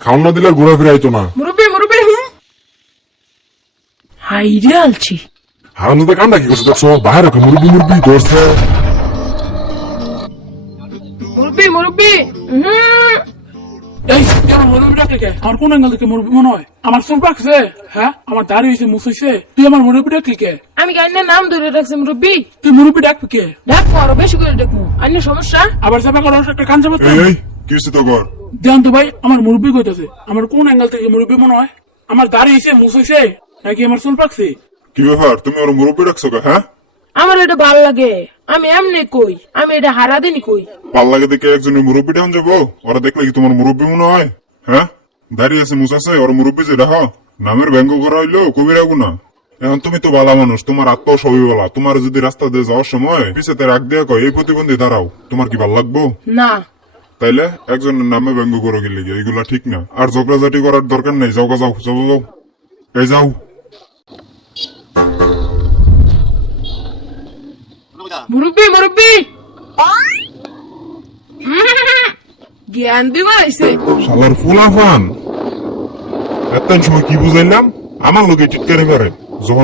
খাওন না দিলে আর ঘোরাফেরা আইতো না। মুরব্বী মুরব্বী হুম? হাইরে আলছি হারাম দাদা কান্দা কি করছে দেখছ? বাইরে রাখো মুরব্বি মুরব্বি ধরছে। মুরব্বী মুরব্বী হুম? এই তুই আমার মুরব্বী ডাকলি কে? আমার কোন অ্যাঙ্গেল থেকে মুরব্বী মনে হয়? আমার চুল পাকছে হ্যাঁ? আমার দাড়ি হয়েছে মুছ হয়েছে তুই আমার মুরব্বী ডাকলি কে? আমি গাইনের নাম ধরে রাখছি মুরব্বী। তুই মুরব্বী ডাকবি কে? ডাকবো আরও বেশি করে ডাকবো। আন্য সমস্যা? আবার করার একটা কান চাপা এই এই কি হচ্ছে তো দেন তো ভাই আমার মুরব্বী কইতেছে আমার কোন অ্যাঙ্গেল থেকে মুরব্বী মনে হয়? আমার দাড়ি হয়েছে মুছ হয়েছে নাকি আমার চুল পাকছে? কি ব্যাপার? তুমি ওর মুরব্বি ডাকছো হ্যাঁ? আমার এটা ভালো লাগে। আমি এমনি কই আমি এটা হারা দিনই কই। ভালো লাগে দেখে একজনের মুরব্বি ডাউন যাব? ওরা দেখলে কি তোমার মুরব্বি মনে হয়? হ্যাঁ? দাঁড়িয়ে আছে মুসাছে ওর মুরব্বি যে রাহ নামের ব্যঙ্গ করা হইল কবি রাখব না। এখন তুমি তো বালা মানুষ তোমার আত্মাও সবই বলা। তোমার যদি রাস্তা দিয়ে যাওয়ার সময় পিছাতে রাখ দিয়ে কয় এই প্রতিবন্ধী দাঁড়াও। তোমার কি ভালো লাগবো? না তাইলে একজনের নামে ব্যঙ্গ করে গেলে গিয়ে এগুলা ঠিক না। আর ঝগড়াঝাটি করার দরকার নেই। যাও যাও যাও যাও এই যাও। মুরব্বী মুরব্বী! জ্ঞান দিবার আইছে। শালার ফুলাফান। এত সময় কি বুঝাইলাম? আমার লোকে চিৎকারে পারে যখন